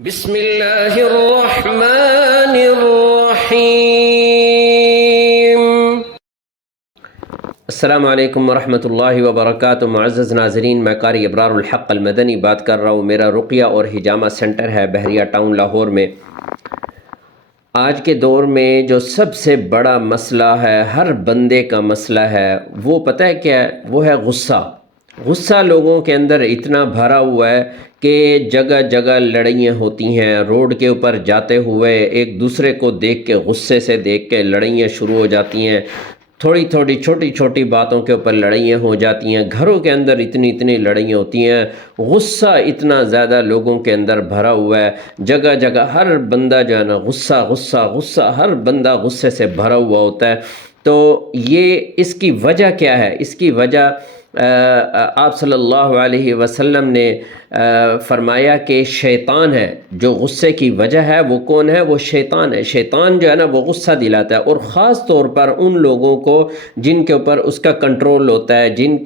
بسم اللہ الرحمن الرحیم۔ السلام علیکم ورحمۃ اللہ وبرکاتہ۔ معزز ناظرین، میں قاری ابرار الحق المدنی بات کر رہا ہوں۔ میرا رقیہ اور حجامہ سینٹر ہے بحریہ ٹاؤن لاہور میں۔ آج کے دور میں جو سب سے بڑا مسئلہ ہے، ہر بندے کا مسئلہ ہے، وہ پتہ ہے کیا ہے؟ وہ ہے غصہ۔ غصہ لوگوں کے اندر اتنا بھرا ہوا ہے کہ جگہ جگہ لڑائیاں ہوتی ہیں۔ روڈ کے اوپر جاتے ہوئے ایک دوسرے کو دیکھ کے، غصے سے دیکھ کے لڑائیاں شروع ہو جاتی ہیں۔ تھوڑی تھوڑی چھوٹی چھوٹی باتوں کے اوپر لڑائیاں ہو جاتی ہیں۔ گھروں کے اندر اتنی لڑائیاں ہوتی ہیں۔ غصہ اتنا زیادہ لوگوں کے اندر بھرا ہوا ہے، جگہ جگہ ہر بندہ جو ہے نا غصہ غصہ غصہ، ہر بندہ غصے سے بھرا ہوا ہوتا ہے۔ تو یہ اس کی وجہ کیا ہے؟ اس کی وجہ آپ صلی اللہ علیہ وسلم نے فرمایا کہ شیطان ہے جو غصے کی وجہ ہے۔ وہ کون ہے؟ وہ شیطان ہے۔ شیطان جو ہے نا وہ غصہ دلاتا ہے، اور خاص طور پر ان لوگوں کو جن کے اوپر اس کا کنٹرول ہوتا ہے، جن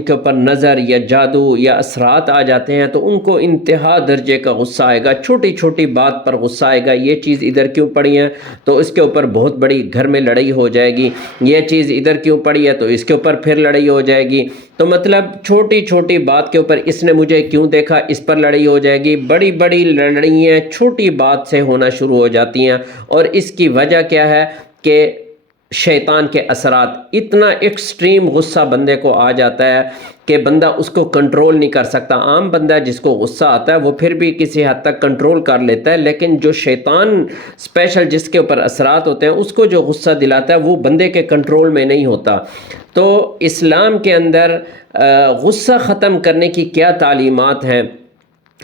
کے اوپر نظر یا جادو یا اثرات آ جاتے ہیں، تو ان کو انتہا درجے کا غصہ آئے گا۔ چھوٹی چھوٹی بات پر غصہ آئے گا۔ یہ چیز ادھر کیوں پڑی ہے تو اس کے اوپر بہت بڑی گھر میں لڑائی ہو جائے گی۔ یہ چیز ادھر کیوں پڑی ہے تو اس کے اوپر پھر لڑائی ہو جائے گی۔ تو مطلب چھوٹی چھوٹی بات کے اوپر اس نے مجھے کیوں دیکھا، اس پر لڑائی ہو جائے گی۔ بڑی بڑی لڑائیاں چھوٹی بات سے ہونا شروع ہو جاتی ہیں، اور اس کی وجہ کیا ہے کہ شیطان کے اثرات۔ اتنا ایکسٹریم غصہ بندے کو آ جاتا ہے کہ بندہ اس کو کنٹرول نہیں کر سکتا۔ عام بندہ جس کو غصہ آتا ہے وہ پھر بھی کسی حد تک کنٹرول کر لیتا ہے، لیکن جو شیطان اسپیشل جس کے اوپر اثرات ہوتے ہیں، اس کو جو غصہ دلاتا ہے وہ بندے کے کنٹرول میں نہیں ہوتا۔ تو اسلام کے اندر غصہ ختم کرنے کی کیا تعلیمات ہیں،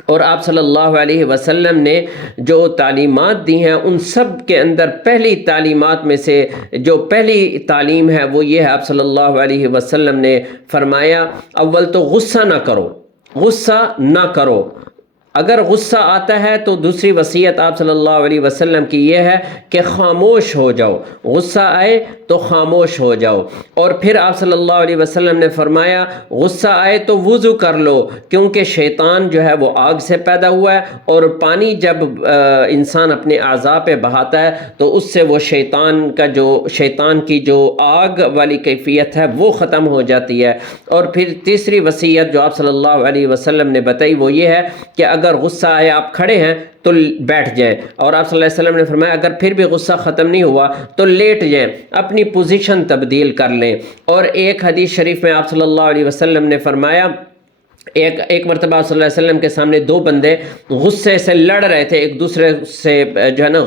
اور آپ صلی اللہ علیہ وسلم نے جو تعلیمات دی ہیں، ان سب کے اندر پہلی تعلیمات میں سے جو پہلی تعلیم ہے وہ یہ ہے، آپ صلی اللہ علیہ وسلم نے فرمایا اول تو غصہ نہ کرو، غصہ نہ کرو۔ اگر غصہ آتا ہے تو دوسری وصیت آپ صلی اللہ علیہ وسلم کی یہ ہے کہ خاموش ہو جاؤ۔ غصہ آئے تو خاموش ہو جاؤ۔ اور پھر آپ صلی اللہ علیہ وسلم نے فرمایا غصہ آئے تو وضو کر لو، کیونکہ شیطان جو ہے وہ آگ سے پیدا ہوا ہے، اور پانی جب انسان اپنے اعضاء پہ بہاتا ہے تو اس سے وہ شیطان کی جو آگ والی کیفیت ہے وہ ختم ہو جاتی ہے۔ اور پھر تیسری وصیت جو آپ صلی اللہ علیہ وسلم نے بتائی وہ یہ ہے کہ اگر غصہ آئے، آپ کھڑے ہیں تو بیٹھ جائیں، اور آپ صلی اللہ علیہ وسلم نے فرمایا اگر پھر بھی غصہ ختم نہیں ہوا تو لیٹ جائیں، اپنی پوزیشن تبدیل کر لیں۔ اور ایک حدیث شریف میں آپ صلی اللہ علیہ وسلم نے فرمایا، ایک مرتبہ صلی اللہ علیہ وسلم کے سامنے دو بندے غصے سے لڑ رہے تھے، ایک دوسرے سے جو ہے نا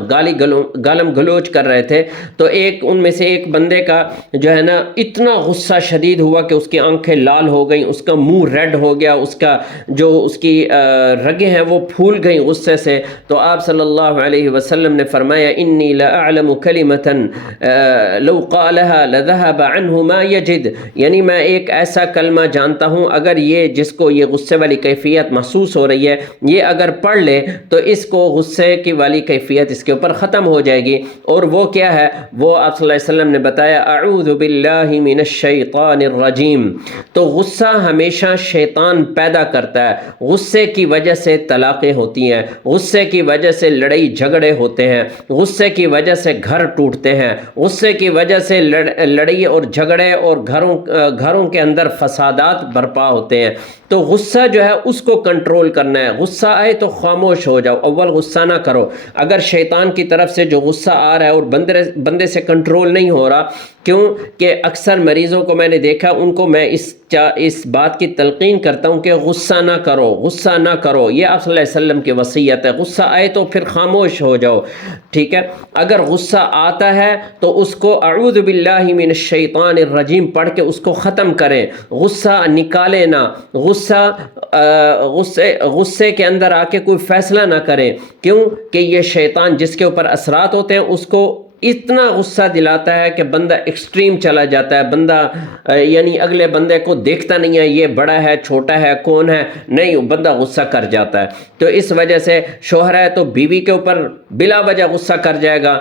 گالم گلوچ کر رہے تھے۔ تو ان میں سے ایک بندے کا جو ہے نا اتنا غصہ شدید ہوا کہ اس کی آنکھیں لال ہو گئیں، اس کا منہ ریڈ ہو گیا، اس کی رگیں ہیں وہ پھول گئیں غصے سے۔ تو آپ صلی اللہ علیہ وسلم نے فرمایا انی لاعلم کلمۃ لو قالها لذهب عنه ما یجد، یعنی میں ایک ایسا کلمہ جانتا ہوں، اگر یہ جس کو یہ غصے والی کیفیت محسوس ہو رہی ہے، یہ اگر پڑھ لے تو اس کو غصے کی والی کیفیت اس کے اوپر ختم ہو جائے گی۔ اور وہ کیا ہے؟ وہ آپ صلی اللہ علیہ وسلم نے بتایا اعوذ باللہ من الشیطان الرجیم۔ تو غصہ ہمیشہ شیطان پیدا کرتا ہے۔ غصے کی وجہ سے طلاقیں ہوتی ہیں، غصے کی وجہ سے لڑائی جھگڑے ہوتے ہیں، غصے کی وجہ سے گھر ٹوٹتے ہیں، غصے کی وجہ سے لڑائی اور جھگڑے اور گھروں کے اندر فسادات برپا ہوتے ہیں۔ تو غصہ جو ہے اس کو کنٹرول کرنا ہے۔ غصہ آئے تو خاموش ہو جاؤ، اول غصہ نہ کرو۔ اگر شیطان کی طرف سے جو غصہ آ رہا ہے اور بندے سے کنٹرول نہیں ہو رہا، کیوں کہ اکثر مریضوں کو میں نے دیکھا، ان کو میں اس بات کی تلقین کرتا ہوں کہ غصہ نہ کرو، غصہ نہ کرو۔ یہ آپ صلی اللہ علیہ وسلم کی وصیت ہے، غصہ آئے تو پھر خاموش ہو جاؤ، ٹھیک ہے۔ اگر غصہ آتا ہے تو اس کو اعوذ باللہ من الشیطان الرجیم پڑھ کے اس کو ختم کریں، غصہ نکالیں نہ، غصے کے اندر آ کے کوئی فیصلہ نہ کریں، کیوں کہ یہ شیطان جس کے اوپر اثرات ہوتے ہیں اس کو اتنا غصہ دلاتا ہے کہ بندہ ایکسٹریم چلا جاتا ہے۔ بندہ یعنی اگلے بندے کو دیکھتا نہیں ہے یہ بڑا ہے چھوٹا ہے کون ہے، نہیں، بندہ غصہ کر جاتا ہے۔ تو اس وجہ سے شوہر ہے تو بیوی کے اوپر بلا وجہ غصہ کر جائے گا،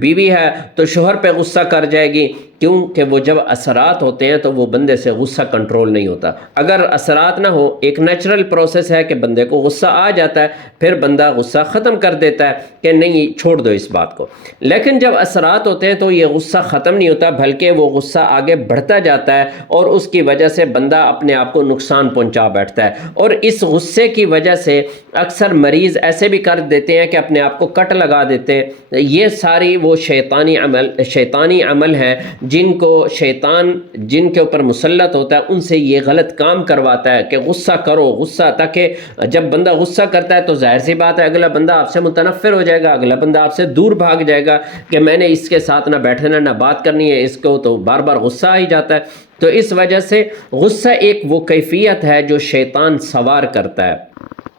بیوی ہے تو شوہر پہ غصہ کر جائے گی، کیونکہ وہ جب اثرات ہوتے ہیں تو وہ بندے سے غصہ کنٹرول نہیں ہوتا. اگر اثرات نہ ہو، ایک نیچرل پروسیس ہے کہ بندے کو غصہ آ جاتا ہے، پھر بندہ غصہ ختم کر دیتا ہے کہ نہیں چھوڑ دو اس بات کو. لیکن جب اثرات ہوتے ہیں تو یہ غصہ ختم نہیں ہوتا، بلکہ وہ غصہ آگے بڑھتا جاتا ہے اور اس کی وجہ سے بندہ اپنے آپ کو نقصان پہنچا بیٹھتا ہے. اور اس غصے کی وجہ سے اکثر مریض ایسے بھی کر دیتے ہیں کہ اپنے آپ کو کٹ لگا دیتے ہیں. یہ ساری وہ شیطانی عمل ہیں جن کو شیطان جن کے اوپر مسلط ہوتا ہے ان سے یہ غلط کام کرواتا ہے کہ غصہ کرو، غصہ، تاکہ جب بندہ غصہ کرتا ہے تو ظاہر سی بات ہے اگلا بندہ آپ سے متنفر ہو جائے گا، اگلا بندہ آپ سے دور بھاگ جائے گا کہ میں نے اس کے ساتھ نہ بیٹھنا نہ بات کرنی ہے، اس کو تو بار بار غصہ آ ہی جاتا ہے. تو اس وجہ سے غصہ ایک وہ کیفیت ہے جو شیطان سوار کرتا ہے.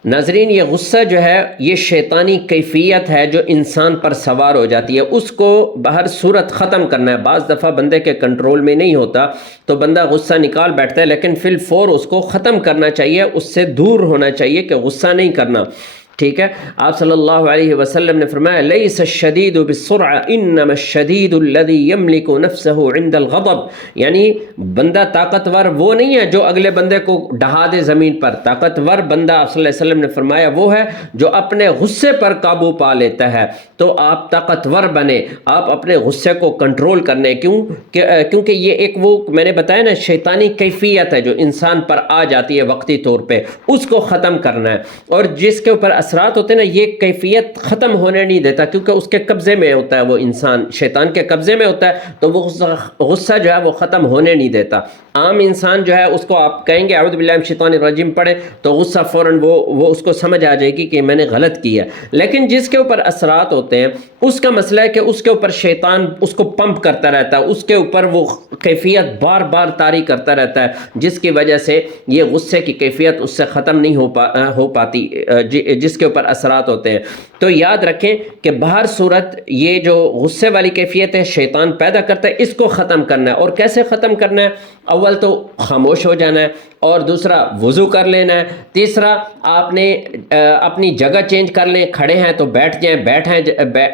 ناظرین، یہ غصہ جو ہے یہ شیطانی کیفیت ہے جو انسان پر سوار ہو جاتی ہے. اس کو بہر صورت ختم کرنا ہے. بعض دفعہ بندے کے کنٹرول میں نہیں ہوتا تو بندہ غصہ نکال بیٹھتا ہے، لیکن فی الفور اس کو ختم کرنا چاہیے، اس سے دور ہونا چاہیے کہ غصہ نہیں کرنا. ٹھیک ہے، آپ صلی اللہ علیہ وسلم نے فرمایا لیس الشدید بالسرعہ انما الشدید الذی یملک نفسہ عند الغضب. یعنی بندہ طاقتور وہ نہیں ہے جو اگلے بندے کو ڈہا دے زمین پر. طاقتور بندہ آپ صلی اللہ علیہ وسلم نے فرمایا وہ ہے جو اپنے غصے پر قابو پا لیتا ہے. تو آپ طاقتور بنے، آپ اپنے غصے کو کنٹرول کرنے، کیونکہ یہ ایک وہ میں نے بتایا نا شیطانی کیفیت ہے جو انسان پر آ جاتی ہے وقتی طور پہ، اس کو ختم کرنا ہے. اور جس کے اوپر اثرات ہوتے ہیں نا یہ کیفیت ختم ہونے نہیں دیتا، کیونکہ اس کے قبضے میں ہوتا ہے، وہ انسان شیطان کے قبضے میں ہوتا ہے، تو وہ غصہ جو ہے وہ ختم ہونے نہیں دیتا. عام انسان جو ہے اس کو آپ کہیں گے اعوذ باللہ من الشیطان الرجیم پڑھے تو غصہ فوراً وہ اس کو سمجھ آ جائے گی کہ میں نے غلط کیا. لیکن جس کے اوپر اثرات ہوتے ہیں اس کا مسئلہ ہے کہ اس کے اوپر شیطان اس کو پمپ کرتا رہتا ہے، اس کے اوپر وہ کیفیت بار بار طاری کرتا رہتا ہے، جس کی وجہ سے یہ غصے کی کیفیت اس سے ختم نہیں ہو پاتی جس کے اوپر اثرات ہوتے ہیں. تو یاد رکھیں کہ بہر صورت یہ جو غصے والی کیفیت ہے شیطان پیدا کرتا ہے، اس کو ختم کرنا ہے. اور کیسے ختم کرنا ہے؟ اول تو خاموش ہو جانا ہے، اور دوسرا وضو کر لینا ہے، تیسرا آپ نے اپنی جگہ چینج کر لیں، کھڑے ہیں تو بیٹھ جائیں،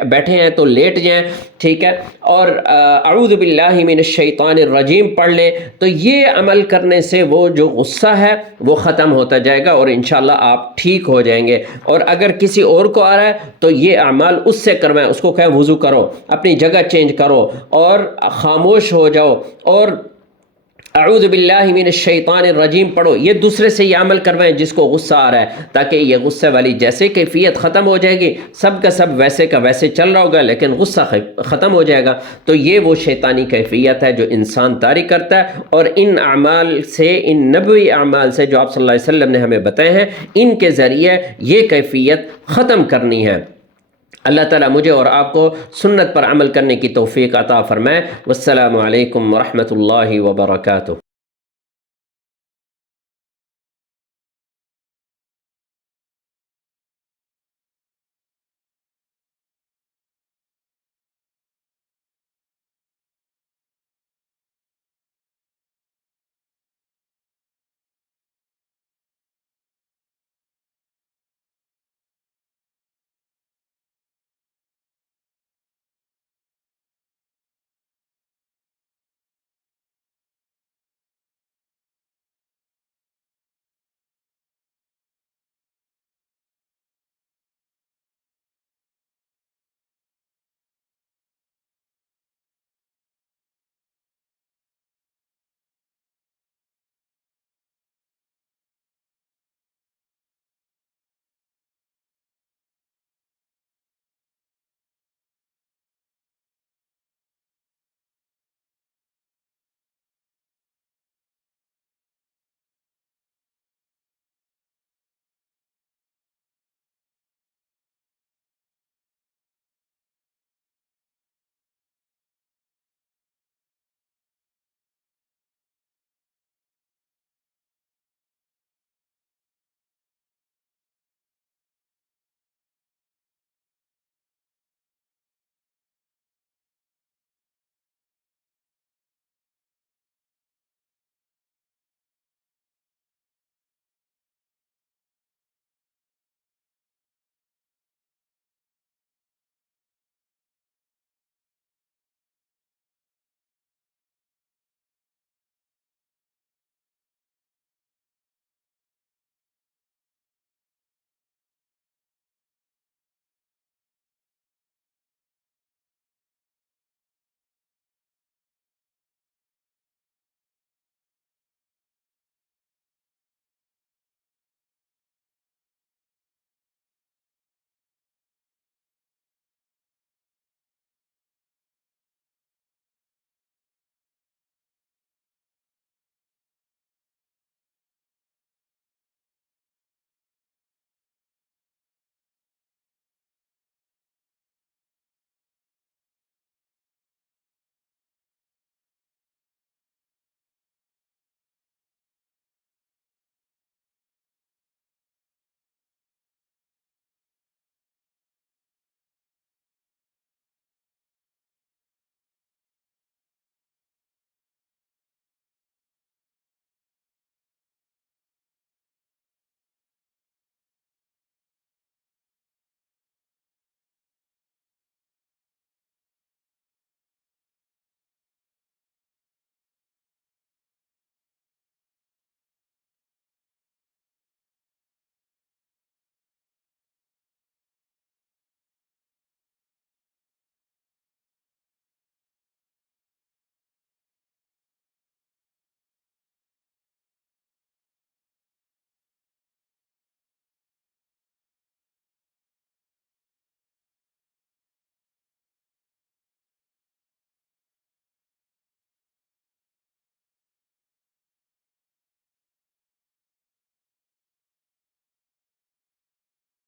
بیٹھے ہیں تو لیٹ جائیں. ٹھیک ہے، اور اعوذ باللہ من الشیطان الرجیم پڑھ لیں. تو یہ عمل کرنے سے وہ جو غصہ ہے وہ ختم ہوتا جائے گا اور انشاءاللہ آپ ٹھیک ہو جائیں گے. اور اگر کسی اور کو آ رہا ہے تو یہ اعمال اس سے کروائیں، اس کو کہیں وضو کرو، اپنی جگہ چینج کرو اور خاموش ہو جاؤ اور اعوذ باللہ من الشیطان الرجیم پڑھو. یہ دوسرے سے یہ عمل کروائیں جس کو غصہ آ رہا ہے، تاکہ یہ غصے والی جیسے کیفیت ختم ہو جائے گی، سب کا سب ویسے کا ویسے چل رہا ہوگا لیکن غصہ ختم ہو جائے گا. تو یہ وہ شیطانی کیفیت ہے جو انسان طاری کرتا ہے. اور ان اعمال سے، ان نبوی اعمال سے جو آپ صلی اللہ علیہ وسلم نے ہمیں بتائے ہیں، ان کے ذریعے یہ کیفیت ختم کرنی ہے. اللہ تعالیٰ مجھے اور آپ کو سنت پر عمل کرنے کی توفیق عطا فرمائے. والسلام علیکم ورحمۃ اللہ وبرکاتہ.